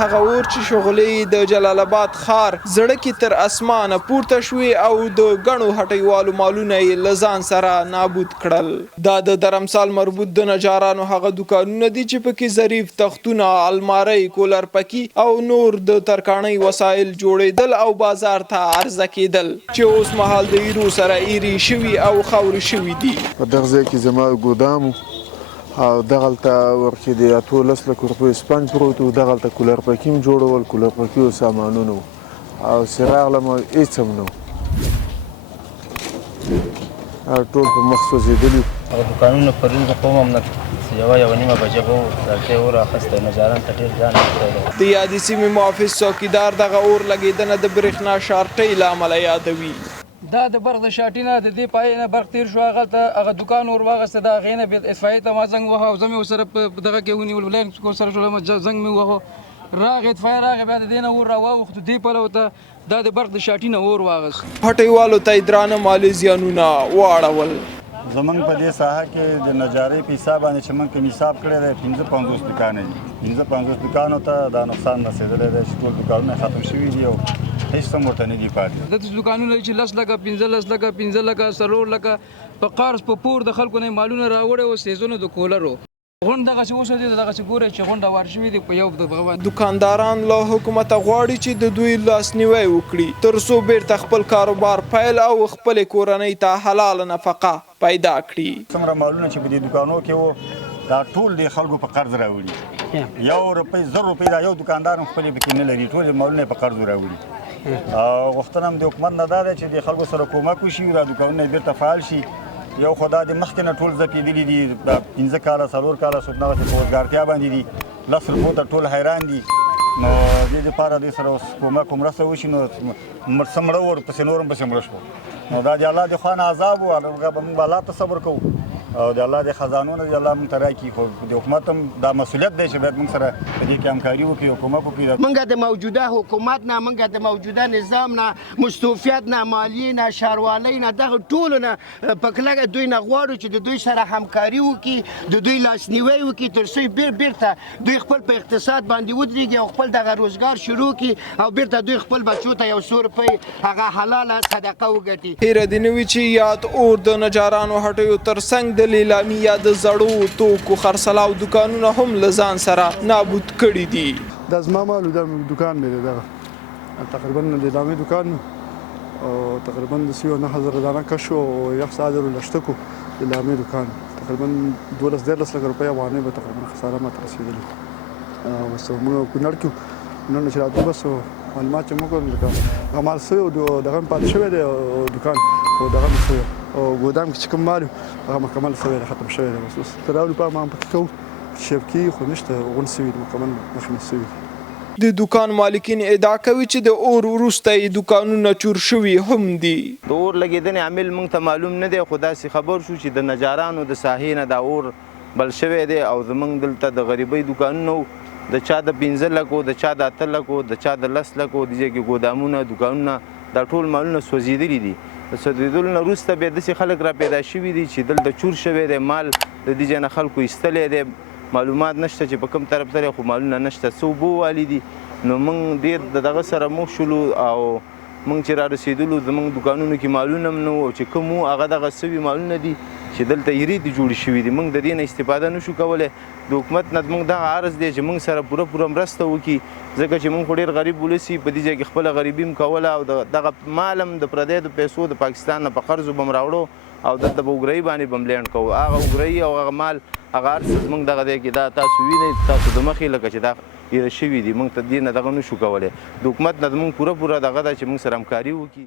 هغه اور چې شغلې د جلال آباد ښار زړه کې تر اسمانه پورته شوې او د ګڼو هټیوالو مالونه یې له ځان سره نابود کړل. دا د درمسال مربوط د نجارانو هغه دوکانونه دي چې پکې ظریف تختونه، المارۍ، کولر پکي او نور د ترکاڼۍ وسایل جوړېدل او بازار ته عرضه کېدل چې اوس مهال د ایرو سره ایرې شوي او خاورې شوي دي. په دغه ځای کې زما ګودام او دغلته ورکې د 18 لکو روپیو سپنج پروت و، دغلته کولر پکي هم جوړول، کولر پکي او سامانونه او چې راغلم هېڅ هم نه و، ټول په مخ سوځېدلي وو. هغه دوکانونه پرون زه کوم هم نه یوه نیمه بجې به و ډاکټر وراخیستی، نجاران ته ډېر ځان ورکړی. د یادې سیمې محافظ څوکیدار دغه اور لګېدنه د برېښنا شارټۍ له امله یادوي. دا د برق د شاټي نه د دې پای نه برق تېر شو، هغه دوکان ور واغسته، د هغې نه اطفایي ته ما زنګ وهه او زه مې ورسره په دغه کې ونیول، لاین ورسره شولم، زنګ مې ووهه، راغی اطفایي راغی، بیا د دې نه اور راواوښتو دې پلو ته، دا د برق د شاټي نه اور واغست. هټیوالو ته یې درانه مالي زیانونه واړول. زمونږ په دې ساحه کې د نجارۍ په حساب باندې چې موږ کوم حساب کړی دی 55 دوکانه دي، 55 دوکانو ته دا نقصان رسېدلی دی چې ټول دوکانونه ختم شوي دي او هېڅ هم ورته نه دي پاتې. داسې دوکانونه چې 10 لکه 15 لکه 15 لکه 4 لکه په قرض په پور د خلکو نه مالونه راوړی و، سیزونه د کولرو غونډ دغسې اوس دی، دغسې ګورئ چې غونډه وار شوي دي په یو دغه باندې. دوکانداران له حکومته غواړي چې د دوی لاسنیوی وکړي تر څو بیرته خپل کاروبار پیل او خپلې کورنۍ ته حلاله نفقه پیدا کړي. څومره مالونه چې په دې دوکانو کې وو دا ټول د خلکو په قرض راوړي، 1 روپۍ 0 روپۍ دا یو دوکاندار هم خپلې پکې نه لري، ټول مالونه په قرض راوړي. غوښتنه هم د حکومت نه دا ده چې د خلکو سره کومک وشي، دا دوکانونه بیرته فعال شي. یو خو دا د مخکې نه ټول ځپېدلي دي، دا 15 کاله 4 کاله څوک دغسې په وزګارتیا باندې دي، 10 روپو ته ټول حیران دي. نو دې دپاره دوی سره اوس کومک او مرسته وشي، نو څه مړه ورپسې نور هم پسې مړه شول. نو دا د الله د خوا نه عذاب و، موږ به الله ته صبر کوو او د الله د خزانو نه الله موږ ته راکړي، خو د حکومت هم دا مسؤلیت دی چې باید موږ سره په دې کې همکاري وکړي او کومک وکړي. موږ د موجوده حکومت نه، موږ د موجوده نظام نه، مستوفیت نه، مالیې نه، ښاروالۍ نه، دغه ټولو نه په کلکه دوی نه غواړو چې د دوی سره همکاري وکړي، د دوی لاسنیوی وکړي تر څو بیرته دوی خپل په اقتصاد باندې ودرېږي او خپل دغه روزګار شروع کړي او بیرته دوی خپل بچو ته 100 روپۍ هغه حلاله صدقه وګټي. هیره دې نه وي چې یاد اور د نجارانو هټیو تر څنګ د لیلامي یا د زړو توکو خرڅلاو دوکانونه هم له ځان سره نابود کړي دي. دا زما مال دا دوکان مې دی، دغه تقریبا د لیلامي دوکان او تقریبا د 9,000 دانه کش او 1,000 لشتکو لیلامي دوکان، تقریبا 12-13 لک روپۍ افغانۍ به تقریبا خساره ماته رسېدلې. بس موږ کونړ کې نن چې راتلو بس معلومات چې موږ کړل لکه مال سوی او دغه هم پاتې شوی دی دوکان او دغه هم سوی او ګودام کې چې کوم مال هغه مکمل سوی دی، ختم شوی دی. بس اوس تر راولو په ما هم پکې کوو شبکي خو نشته، غون سوي دي، مکمل مخکې سوي دي. د دوکان مالکین ادعا کوي چې د اور وروسته یې دوکانونه چور شوي هم دي. د اور لګېدنې عامل موږ ته معلوم نه دی، خو داسې خبر شو چې د نجارانو د ساحې نه دا اور بل شوی دی او زموږ دلته د غریبۍ دوکانونه د چا د 15 لکو، د چا د 8 لکو، د چا د 10 لکو، د دې کې ګودامونه دوکانونه دا ټول مالونه سوځېدلي دي. د سوځېدلو نه وروسته بیا داسې خلک را پیدا شوي دي چې دلته چور شوی دی، مال د دې ځای نه خلکو ایستلی دی، معلومات نشته چې په کوم طرف ته دی، خو مالونه نشته، څه اوبه والي دي. نو موږ ډېر د دغه سره مخ شولو او موږ چې را رسېدلو زموږ دوکانونو کې مالونه هم نه وو، چې کوم وو هغه دغه سوي مالونه دي چې دلته ایرې دي جوړې شوي دي. موږ د دې نه استفاده نشو کولی. د حکومت نه زموږ دغه عرض دی چې موږ سره پوره مرسته وکړي، ځکه چې موږ خو ډېر غریب ولس یو، په دې ځای کې خپله غریبي هم کوله او دغه مال هم د پردیو د پیسو د پاکستان نه په قرضو به م راوړو او دلته به اوګرایي باندې به م لینډ کوو. هغه اوګرایي او هغه مال هغه هر څه زموږ دغه دی کې دا تاسو وینئ، تاسو د مخې لکه چې دا ایره شوي دي، موږ ته دې نه دغه نشو کولی. د حکومت نه زموږ پوره دغه ده چې موږ سره همکاري وکړي.